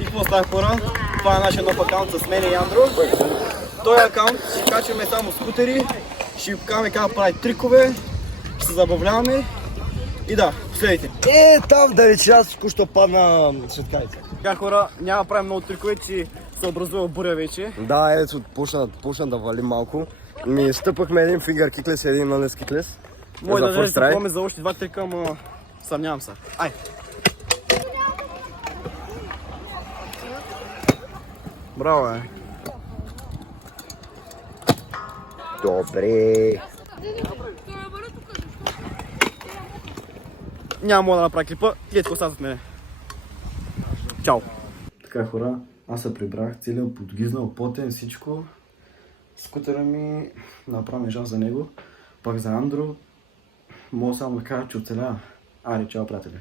И какво става хора? Това е нашия нов акаунт с мен и Андро. Този акаунт ще качваме само скутери, ще ви покажем как прави трикове, ще се забавляваме и да, последите. Там далече аз току-що падна светкавица. Така хора, няма да правим много трикове, че се образува буря вече. Да, ето почна да вали малко. Ми стъпахме един фингър киклес и един нанес киклес. Може да дадеш да за още два трика, но съмнявам се. Ай! Браво, е! Добре. Няма да направя клипа, гледайте какво става зад мене. Чао! Така хора, аз се прибрах, целият подгизнал, потен, всичко. Скутера ми, направим жал за него, пак за Андро. Мога само да кажа, че оцелява. Аре, чао, приятели!